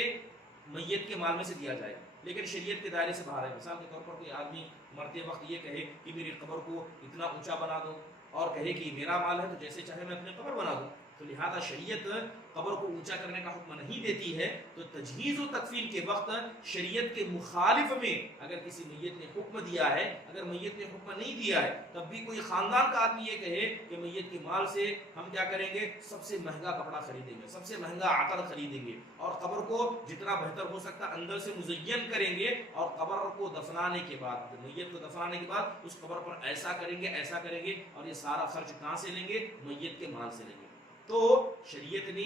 میت کے مال میں سے دیا جائے گا، لیکن شریعت کے دائرے سے باہر ہے۔ مثال کے طور پر کوئی آدمی مرتے وقت یہ کہے کہ میری قبر کو اتنا اونچا بنا دو، اور کہے کہ میرا مال ہے تو جیسے چاہے میں اپنی قبر بنا دوں، تو لہذا شریعت قبر کو اونچا کرنے کا حکم نہیں دیتی ہے۔ تو تجہیز و تکفین کے وقت شریعت کے مخالف میں اگر کسی میت نے حکم دیا ہے، اگر میت نے حکم نہیں دیا ہے، تب بھی کوئی خاندان کا آدمی یہ کہے کہ میت کے مال سے ہم کیا کریں گے؟ سب سے مہنگا کپڑا خریدیں گے، سب سے مہنگا عطر خریدیں گے، اور قبر کو جتنا بہتر ہو سکتا اندر سے مزین کریں گے، اور قبر کو دفنانے کے بعد، میت کو دفنانے کے بعد اس قبر پر ایسا کریں گے، ایسا کریں گے، اور یہ سارا خرچ کہاں سے لیں گے؟ میت کے مال سے لیں گے۔ تو شریعت نے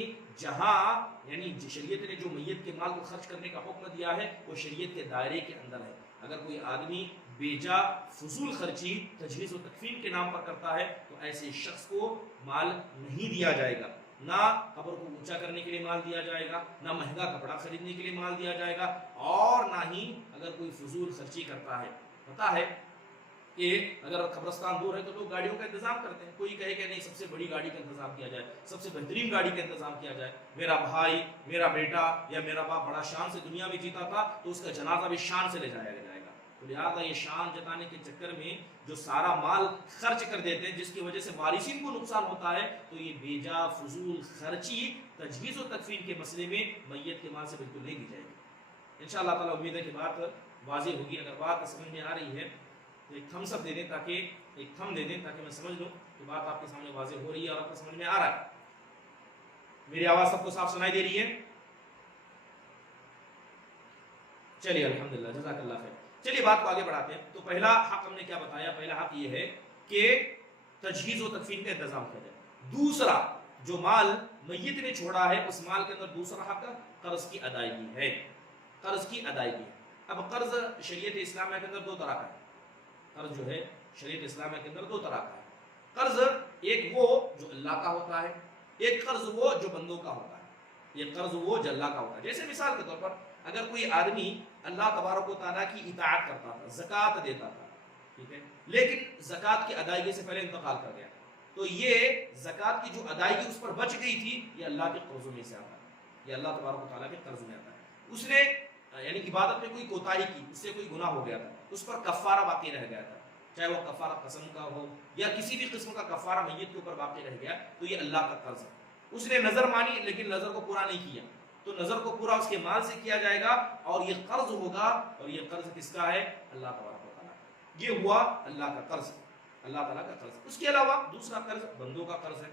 شریعت نے جو میت کے مال کو خرچ کرنے کا حکم دیا ہے وہ شریعت کے دائرے کے اندر ہے۔ اگر کوئی آدمی بیجا فضول خرچی تجہیز و تکفین کے نام پر کرتا ہے تو ایسے شخص کو مال نہیں دیا جائے گا، نہ قبر کو اونچا کرنے کے لیے مال دیا جائے گا، نہ مہنگا کپڑا خریدنے کے لیے مال دیا جائے گا، اور نہ ہی اگر کوئی فضول خرچی کرتا ہے۔ پتہ ہے کہ اگر قبرستان دور ہے تو لوگ گاڑیوں کا انتظام کرتے ہیں، کوئی کہے کہ نہیں سب سے بڑی گاڑی کا انتظام کیا جائے، سب سے بہترین گاڑی کا انتظام کیا جائے، میرا بھائی، میرا بیٹا یا میرا باپ بڑا شان سے دنیا میں جیتا تھا تو اس کا جنازہ بھی شان سے لے جایا جائے گا۔ تو لہٰذا یہ شان جتانے کے چکر میں جو سارا مال خرچ کر دیتے ہیں، جس کی وجہ سے وارثین کو نقصان ہوتا ہے، تو یہ بیجا فضول خرچی تجہیز و تکفین کے مسئلے میں میت کے مال سے بالکل نہیں دی جائے گی۔ انشاءاللہ تعالیٰ امید ہے کہ بات واضح ہوگی۔ اگر بات سمجھ میں آ رہی ہے تو ایک تھمس اپ دے دیں، تاکہ ایک تھم دے دیں تاکہ میں سمجھ لوں کہ بات آپ کے سامنے واضح ہو رہی ہے اور آپ کو سمجھ میں آ رہا ہے۔ میری آواز سب کو صاف سنائی دے رہی ہے؟ چلیے الحمدللہ، جزاک اللہ خیر۔ چلیے بات کو آگے بڑھاتے ہیں۔ تو پہلا حق ہم نے کیا بتایا؟ پہلا حق یہ ہے کہ تجہیز و تکفین کا انتظام کیا جائے۔ دوسرا، جو مال میت نے چھوڑا ہے اس مال کے اندر دوسرا حق قرض کی ادائیگی ہے، قرض کی ادائیگی۔ اب قرض شریعت اسلامیہ کے اندر دو طرح کا ہے۔ قرض جو ہے شریعت اسلامیہ کے اندر دو طرح کا ہے۔ قرض ایک وہ جو اللہ کا ہوتا ہے، ایک قرض وہ جو بندوں کا ہوتا ہے۔ یہ قرض وہ جو اللہ کا ہوتا ہے، جیسے مثال کے طور پر اگر کوئی آدمی اللہ تبارک و تعالیٰ کی اطاعت کرتا تھا، زکوٰۃ دیتا تھا، ٹھیک ہے، لیکن زکوٰۃ کی ادائیگی سے پہلے انتقال کر گیا، تو یہ زکوٰۃ کی جو ادائیگی اس پر بچ گئی تھی، یہ اللہ کے قرضوں میں سے آتا ہے، یہ اللہ تبارک و تعالیٰ کے قرض میں آتا ہے۔ اس نے یعنی عبادت میں کوئی کوتاہی کی، اس سے کوئی گناہ ہو گیا تھا، اس پر کفارہ باقی رہ گیا تھا، چاہے وہ کفارہ قسم کا ہو یا کسی بھی قسم کا کفارہ میت کے اوپر باقی رہ گیا، تو یہ اللہ کا قرض ہے۔ اس نے نظر مانی لیکن نظر کو پورا نہیں کیا، تو نظر کو پورا اس کے مال سے کیا جائے گا، اور یہ قرض ہوگا، اور یہ قرض کس کا ہے؟ اللہ تبارک و تعالیٰ کا۔ یہ ہوا اللہ کا قرض، اللہ تعالیٰ کا قرض۔ اس کے علاوہ دوسرا قرض بندوں کا قرض ہے،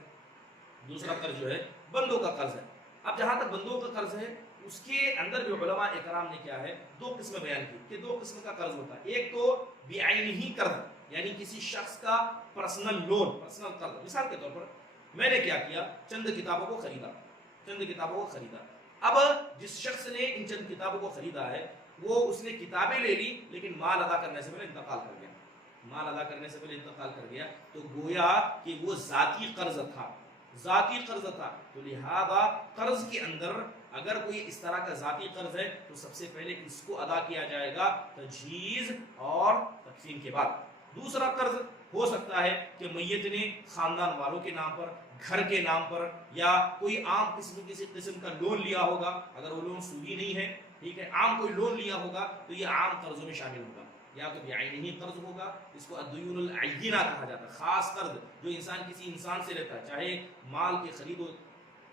دوسرا قرض جو ہے بندوں کا قرض ہے۔ اب جہاں تک بندوں کا قرض ہے، اس کے اندر بھی علماء اکرام نے کیا ہے؟ دو قسم بیان کی کہ دو قسم کا قرض ہوتا ہے۔ ایک تو بعینہ قرض، یعنی کسی شخص کا پرسنل لون، پرسنل قرض۔ مثال کے طور پر میں نے کیا کیا؟ چند کتابوں کو خریدا، چند کتابوں کو خریدا۔ اب جس شخص نے ان چند کتابوں کو خریدا ہے، وہ اس نے کتابیں لے لی لیکن مال ادا کرنے سے پہلے انتقال کر گیا، مال ادا کرنے سے پہلے انتقال کر گیا تو گویا کہ وہ ذاتی قرض تھا، ذاتی قرض تھا. تو لہذا قرض کے اندر اگر کوئی اس طرح کا ذاتی قرض ہے تو سب سے پہلے اس کو ادا کیا جائے گا تجہیز اور تکفین کے بعد. دوسرا قرض ہو سکتا ہے کہ میت نے خاندان والوں کے نام پر، گھر کے نام پر، یا کوئی عام کسی قسم کا لون لیا ہوگا. اگر وہ لون سودی نہیں ہے، ٹھیک ہے، عام کوئی لون لیا ہوگا تو یہ عام قرضوں میں شامل ہوگا. یا تو بعینہ قرض ہوگا، اس کو الدیون العینہ کہا جاتا ہے، خاص قرض جو انسان کسی انسان سے لیتا ہے، چاہے مال کی خرید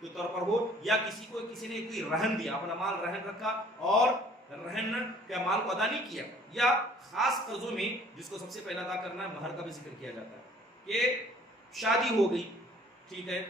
کے طور پر ہو یا کسی نے کوئی رہن دیا، اپنا مال رہن رکھا اور رہن کا مال کو ادا نہیں کیا. یا خاص قرضوں میں جس کو سب سے پہلا ادا کرنا ہے، مہر کا بھی ذکر کیا جاتا ہے کہ شادی ہو گئی، ٹھیک ہے،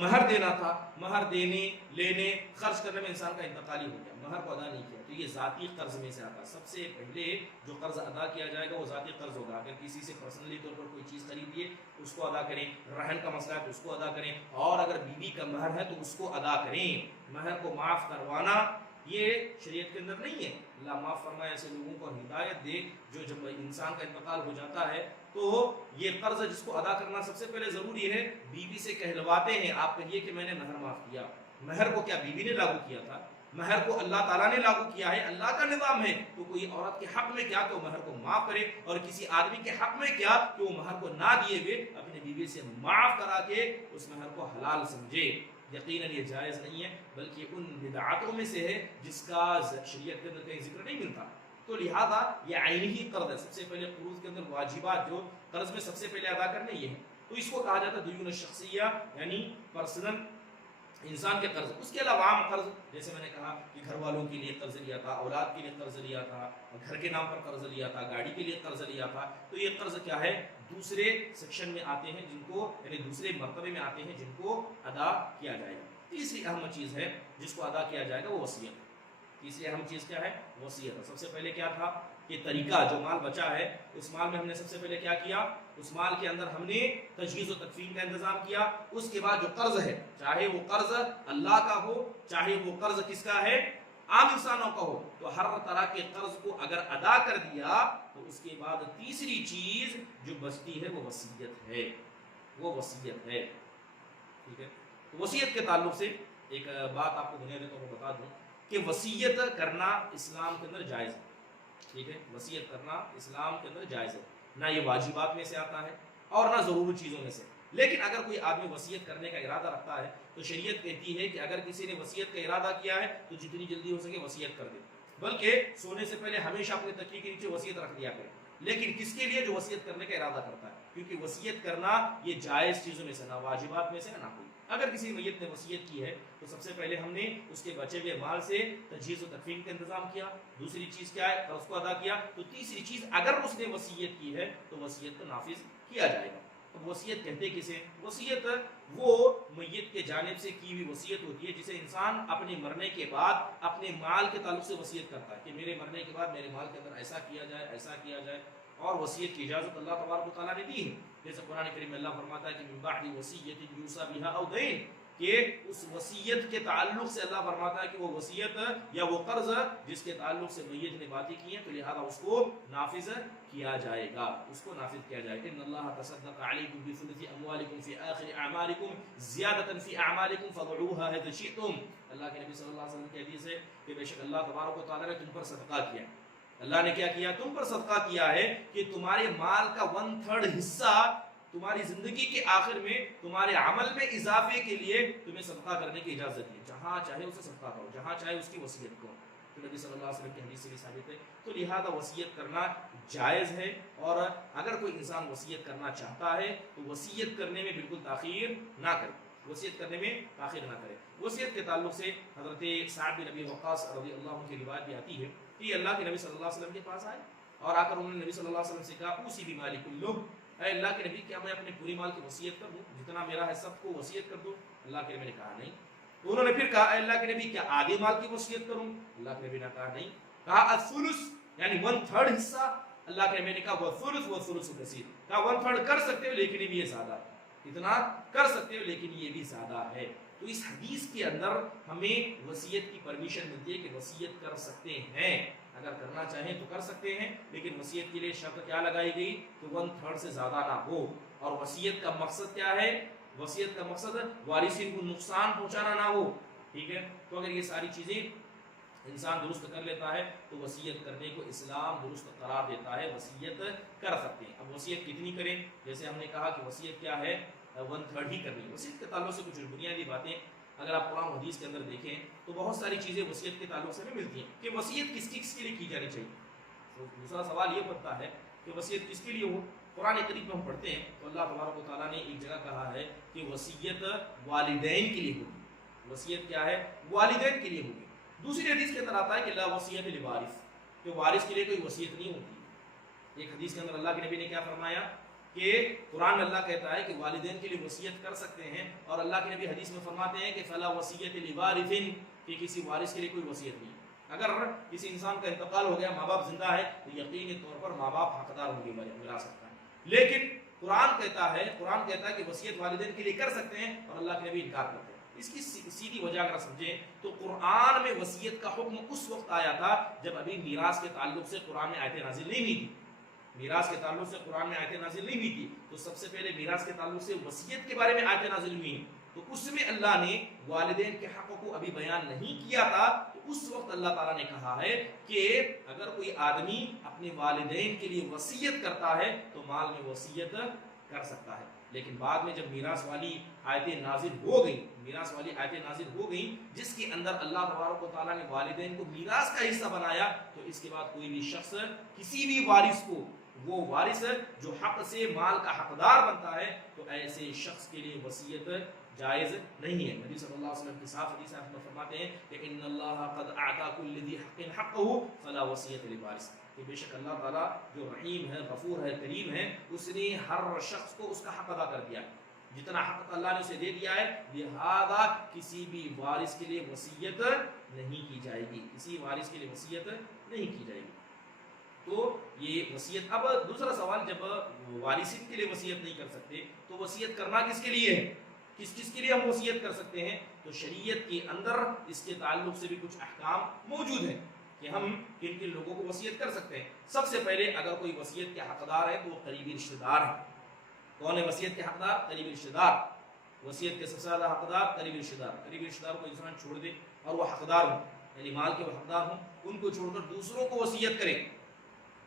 مہر دینا تھا، مہر دینے لینے خرچ کرنے میں انسان کا انتقالی ہو گیا، مہر کو ادا نہیں کیا، تو یہ ذاتی قرض میں سے آتا ہے. سب سے پہلے جو قرض ادا کیا جائے گا وہ ذاتی قرض ہوگا. اگر کسی سے پرسنلی طور پر کوئی چیز خریدیے اس کو ادا کریں، رہن کا مسئلہ ہے تو اس کو ادا کریں، اور اگر بیوی کا مہر ہے تو اس کو ادا کریں. مہر کو معاف کروانا یہ شریعت کے اندر نہیں ہے. اللہ معاف فرمائے ایسے لوگوں کو ہدایت دے جو جب انسان کا انتقال ہو جاتا ہے تو یہ قرض جس کو ادا کرنا سب سے پہلے ضروری ہے، بیوی سے کہلواتے ہیں، آپ کہیے کہ میں نے مہر معاف کیا. مہر کو کیا بیوی نے لاگو کیا تھا؟ مہر کو اللہ تعالیٰ نے لاگو کیا ہے، اللہ کا نظام ہے. تو کوئی عورت کے حق میں کیا کہ وہ مہر کو معاف کرے، اور کسی آدمی کے حق میں کیا کہ وہ مہر کو نہ دیے ہوئے اپنی بیوی سے معاف کرا کے اس مہر کو حلال سمجھے. یقیناً یہ جائز نہیں ہے، بلکہ ان بدعاتوں میں سے ہے جس کا شریعت کے اندر کہیں ذکر نہیں ملتا. تو لہذا یہ عینی قرض ہے. سب سے پہلے قروض کے اندر واجبات جو قرض میں سب سے پہلے ادا کرنے یہ ہے، تو اس کو کہا جاتا ہے دیون الشخصیہ، یعنی پرسنل انسان کے قرض. اس کے علاوہ عام قرض جیسے میں نے کہا کہ گھر والوں کے لیے قرض لیا تھا، اولاد کے لیے قرض لیا تھا، گھر کے نام پر قرض لیا تھا، گاڑی کے لیے قرض لیا تھا، تو یہ قرض کیا ہے، دوسرے سیکشن میں آتے ہیں جن کو، یعنی دوسرے مرتبے میں آتے ہیں جن کو ادا کیا جائے گا. تیسری اہم چیز ہے جس کو ادا کیا جائے گا وہ وصیت. تیسری اہم چیز کیا ہے؟ وصیت. سب سے پہلے کیا تھا کہ طریقہ جو مال بچا ہے اس مال میں ہم نے سب سے پہلے کیا کیا، اس مال کے اندر ہم نے تجہیز و تکفین کا انتظام کیا. اس کے بعد جو قرض ہے، چاہے وہ قرض اللہ کا ہو، چاہے وہ قرض کس کا ہے، عام انسانوں کا ہو، تو ہر طرح کے قرض کو اگر ادا کر دیا تو اس کے بعد تیسری چیز جو بچتی ہے وہ وصیت ہے. وہ وصیت ہے، ٹھیک ہے. وصیت کے تعلق سے ایک بات آپ کو بنیادی طور پر بتا دوں کہ وصیت کرنا اسلام کے اندر جائز ہے. ٹھیک ہے، وصیت کرنا اسلام کے اندر جائز ہے، نہ یہ واجبات میں سے آتا ہے اور نہ ضروری چیزوں میں سے. لیکن اگر کوئی آدمی وصیت کرنے کا ارادہ رکھتا ہے تو شریعت کہتی ہے کہ اگر کسی نے وصیت کا ارادہ کیا ہے تو جتنی جلدی ہو سکے وصیت کر دے، بلکہ سونے سے پہلے ہمیشہ اپنے تکیے کے نیچے وصیت رکھ دیا کرے. لیکن کس کے لیے؟ جو وصیت کرنے کا ارادہ کرتا ہے، کیونکہ وصیت کرنا یہ جائز چیزوں میں سے، نہ واجبات میں سے نہ کوئی. اگر کسی میت نے وصیت کی ہے تو سب سے پہلے ہم نے اس کے بچے ہوئے مال سے تجہیز و تکفین کا انتظام کیا. دوسری چیز کیا ہے؟ قرض کو ادا کیا. تو تیسری چیز اگر اس نے وصیت کی ہے تو وصیت کو نافذ کیا جائے گا. اب وصیت کہتے کسے؟ وصیت وہ میت کے جانب سے کی ہوئی وصیت ہوتی ہے جسے انسان اپنے مرنے کے بعد اپنے مال کے تعلق سے وصیت کرتا ہے کہ میرے مرنے کے بعد میرے مال کے اندر ایسا کیا جائے، ایسا کیا جائے. اور وصیت کی اجازت اللہ تبارک و تعالیٰ نے دی ہے. جیسے قرآن کریم میں اللہ فرماتا ہے کہ من بعد وصیت یوصی بہا او دین، کہ اس وصیت کے تعلق سے اللہ فرماتا ہے کہ وہ وصیت یا وہ قرض جس کے تعلق سے میت نے باتیں کی ہیں تو لہذا اس کو نافذ کیا جائے گا، اس کو نافذ کیا جائے گا. ان اللہ تصدق علیکم بثلث اموالکم فی آخر اعمالکم زیادۃ فی اعمالکم فضعوها اذا شئتم. اللہ کے نبی صلی اللہ علیہ وسلم کی حدیث ہے کہ بے شک اللہ تبارک و تعالیٰ نے تم پر صدقہ کیا. اللہ نے کیا کیا؟ تم پر صدقہ کیا ہے کہ تمہارے مال کا 1/3 حصہ تمہاری زندگی کے آخر میں تمہارے عمل میں اضافے کے لیے تمہیں صدقہ کرنے کی اجازت ہے. جہاں چاہے اسے صدقہ کرو، جہاں چاہے اس کی وصیت کرو. تو نبی صلی اللہ علیہ وسلم کی حدیث سے بھی ثابت ہے. تو لہذا وصیت کرنا جائز ہے، اور اگر کوئی انسان وصیت کرنا چاہتا ہے تو وصیت کرنے میں بالکل تاخیر نہ کرے، وصیت کرنے میں تاخیر نہ کرے. وصیت کے تعلق سے حضرت سعد بن ابی وقاص رضی اللہ عنہ کی روایت بھی آتی ہے کہ اللہ کے نبی صلی اللہ علیہ وسلم کے پاس آئے اور آ کر انہوں نے نبی صلی اللہ علیہ وسلم سے کہا اوصی بمالی کلہ، اے اللہ کے نبی کیا میں اپنے پوری مال کی وصیت کر دوں، جتنا میرا ہے سب کو وصیت کر دوں؟ اللہ کے نبی نے کہا نہیں. تو انہوں نے پھر کہا اے اللہ کے نبی کیا آدھے مال کی وصیت کروں؟ اللہ کے نبی نے کہا نہیں. کہا الثلث، یعنی 1/3 حصہ. اللہ کے نبی نے کہا والثلث والثلث کثیر، کہا 1/3 کر سکتے ہو لیکن یہ بھی زیادہ ہے، اتنا کر سکتے ہو لیکن یہ بھی زیادہ ہے. تو اس حدیث کے اندر ہمیں وصیت کی پرمیشن ملتی ہے کہ وصیت کر سکتے ہیں، اگر کرنا چاہیں تو کر سکتے ہیں، لیکن وصیت کے لیے شرط کیا لگائی گئی کہ 1/3 سے زیادہ نہ ہو۔ اور وصیت کا مقصد کیا ہے؟ وصیت کا مقصد وارثین کو نقصان پہنچانا نہ ہو، ٹھیک ہے؟ تو اگر یہ ساری چیزیں انسان درست کر لیتا ہے تو وصیت کرنے کو اسلام درست قرار دیتا ہے، وصیت کر سکتے ہیں۔ اب وصیت کتنی کریں؟ جیسے ہم نے کہا کہ وصیت کیا ہے، 1/3 ہی کرنی ہے۔ وصیت کے تعلق سے کچھ بنیادی باتیں اگر آپ قرآن و حدیث کے اندر دیکھیں تو بہت ساری چیزیں وصیت کے تعلق سے ہمیں ملتی ہیں کہ وصیت کس کے لیے کی جانی چاہیے۔ تو دوسرا سوال یہ بنتا ہے کہ وصیت کس کے لیے ہو؟ قرآن کریم میں ہم پڑھتے ہیں تو اللہ تبارک و تعالیٰ نے ایک جگہ کہا ہے کہ وصیت والدین کے لیے ہوگی۔ وصیت کیا ہے؟ والدین کے لیے ہوگی۔ دوسری حدیث کے اندر آتا ہے کہ لا وصیت لوارث، کہ وارث کے لیے کوئی وصیت نہیں ہوتی۔ ایک حدیث کے اندر اللہ کے نبی نے کیا فرمایا کہ قرآن میں اللہ کہتا ہے کہ والدین کے لیے وصیت کر سکتے ہیں، اور اللہ کے نبی حدیث میں فرماتے ہیں کہ فلا وصیت لوارث، کہ کسی وارث کے لیے کوئی وصیت نہیں۔ اگر کسی انسان کا انتقال ہو گیا، ماں باپ زندہ ہے، تو یقینی طور پر ماں باپ حقدار ہوں گے وراثت کا، لیکن قرآن کہتا ہے کہ وصیت والدین کے لیے کر سکتے ہیں، اور اللہ کے نبی انکار کرتے ہیں۔ اس کی سیدھی وجہ اگر سمجھیں تو قرآن میں وصیت کا حکم اس وقت آیا تھا جب ابھی میراث کے تعلق سے قرآن میں آیتیں نازل نہیں ہوئی تھی۔ میراث کے تعلق سے قرآن میں آیتیں نازل نہیں ہوئی تھی، تو سب سے پہلے میراث کے تعلق سے وصیت کے بارے میں آیتیں نازل ہوئی ہیں، تو اس میں اللہ نے والدین کے حق کو ابھی بیان نہیں کیا تھا۔ تو اس وقت اللہ تعالیٰ نے کہا ہے کہ اگر کوئی آدمی اپنے والدین کے لیے وصیت کرتا ہے تو مال میں وصیت کر سکتا ہے۔ لیکن بعد میں جب میراث والی آیتیں نازل ہو گئیں جس کے اندر اللہ تبارک و تعالیٰ نے والدین کو میراث کا حصہ بنایا، تو اس کے بعد کوئی بھی شخص کسی بھی وارث کو، وہ وارث جو حق سے مال کا حقدار بنتا ہے، تو ایسے شخص کے لیے وصیت جائز نہیں ہے۔ نبی صلی اللہ علیہ وسلم کی صاف حدیث میں فرماتے ہیں کہ ان اللہ قد اعطى كل ذي حق حقه فلا وصیت لوارث، کہ بے شک اللہ تعالیٰ جو رحیم ہے، غفور ہے، کریم ہے، اس نے ہر شخص کو اس کا حق ادا کر دیا، جتنا حق اللہ نے اسے دے دیا ہے، لہذا کسی بھی وارث کے لیے وصیت نہیں کی جائے گی، کسی وارث کے لیے وصیت نہیں کی جائے گی۔ تو یہ وصیت۔ اب دوسرا سوال، جب وارثین کے لیے وصیت نہیں کر سکتے تو وصیت کرنا کس کے لیے ہے؟ کس کے لیے ہم وصیت کر سکتے ہیں؟ تو شریعت کے اندر اس کے تعلق سے بھی کچھ احکام موجود ہیں کہ ہم کن کن لوگوں کو وصیت کر سکتے ہیں۔ سب سے پہلے اگر کوئی وصیت کے حقدار ہے تو وہ قریبی رشتہ دار ہے۔ کون ہے وصیت کے حقدار؟ قریبی رشتہ دار۔ وصیت کے سب سے زیادہ حقدار قریبی رشتہ دار۔ قریبی رشتہ دار کو انسان چھوڑ دے اور وہ حقدار ہوں، یعنی مال کے وہ حقدار ہوں، ان کو چھوڑ کر دوسروں کو وصیت کرے،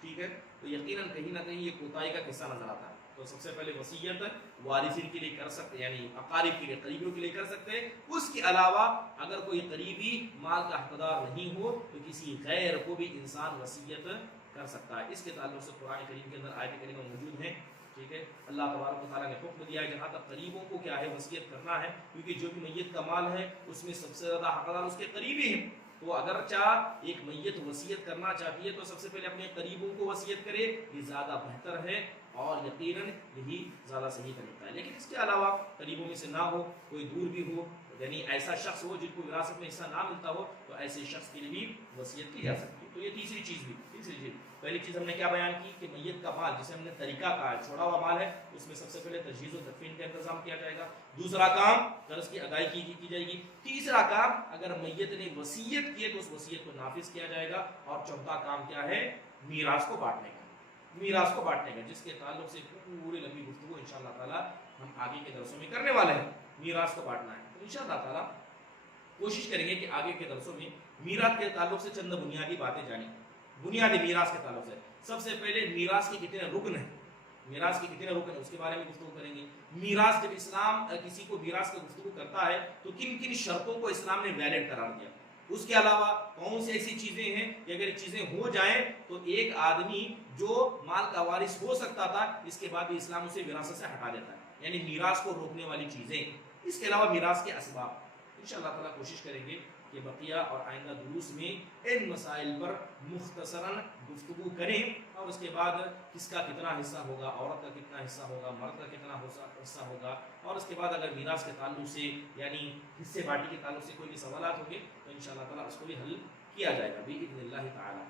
ٹھیک ہے، تو یقیناً کہیں نہ کہیں یہ کوتاہی کا قصہ نظر آتا ہے۔ تو سب سے پہلے وصیت وارثین کے لیے کر سکتے، یعنی اقارب کے لیے، قریبیوں کے لیے کر سکتے ہیں۔ اس کے علاوہ اگر کوئی قریبی مال کا حقدار نہیں ہو تو کسی غیر کو بھی انسان وصیت کر سکتا ہے۔ اس کے تعلق سے قرآن کریم کے اندر آیت کریمہ موجود ہیں، ٹھیک ہے۔ اللہ تبارک و تعالیٰ نے حکم دیا ہے جہاں تک قریبوں کو کیا ہے وصیت کرنا ہے، کیونکہ جو بھی میت کا مال ہے اس میں سب سے زیادہ حقدار اس کے قریبی ہیں۔ تو اگرچہ ایک میت وصیت کرنا چاہتی ہے تو سب سے پہلے اپنے قریبوں کو وصیت کرے، یہ زیادہ بہتر ہے اور یقیناً یہی زیادہ صحیح طریقہ ہے۔ لیکن اس کے علاوہ قریبوں میں سے نہ ہو، کوئی دور بھی ہو، یعنی ایسا شخص ہو جن کو وراثت میں حصہ نہ ملتا ہو، تو ایسے شخص کے لیے بھی وصیت کی جا سکتی ہے۔ تو یہ تیسری چیز پہلی چیز ہم نے کیا بیان کی کہ میت کا مال، جسے ہم نے طریقہ کہا ہے، چھوڑا ہوا مال ہے، اس میں سب سے پہلے تجہیز و تدفین کا انتظام کیا جائے گا۔ دوسرا کام قرض کی ادائیگی کی جائے گی۔ تیسرا کام اگر میت نے وصیت کی ہے تو اس وصیت کو نافذ کیا جائے گا۔ اور چوتھا کام کیا ہے؟ میراث کو بانٹنے کا، جس کے تعلق سے پوری لمبی گفتگو انشاءاللہ تعالی ہم آگے کے درسوں میں کرنے والے ہیں۔ میراث کو بانٹنا ہے، تو انشاءاللہ تعالی کوشش کریں گے کہ آگے کے درسوں میں میراث کے تعلق سے چند بنیادی باتیں جانیں۔ بنیادی میراث کے تعلق سے سب سے پہلے میراث کے کتنے رکن ہیں، اس کے بارے میں گفتگو کریں گے۔ میراث، جب اسلام کسی کو میراث کی گفتگو کرتا ہے تو کن کن شرطوں کو اسلام نے ویلڈ قرار دیا، اس کے علاوہ کون سی ایسی چیزیں ہیں کہ اگر چیزیں ہو جائیں تو ایک آدمی جو مال کا وارث ہو سکتا تھا اس کے بعد بھی اسلام اسے وراثت سے ہٹا دیتا ہے، یعنی میراث کو روکنے والی چیزیں۔ اس کے علاوہ میراث کے اسباب انشاءاللہ تعالیٰ کوشش کریں گے کہ بقیہ اور آئندہ دروس میں ان مسائل پر مختصراً گفتگو کریں، اور اس کے بعد کس کا کتنا حصہ ہوگا، عورت کا کتنا حصہ ہوگا، مرد کا کتنا حصہ ہوگا، اور اس کے بعد اگر میراث کے تعلق سے یعنی حصے بانٹی کے تعلق سے کوئی بھی سوالات ہوں گے تو انشاءاللہ تعالیٰ اس کو بھی حل کیا جائے گا بإذن اللہ تعالیٰ۔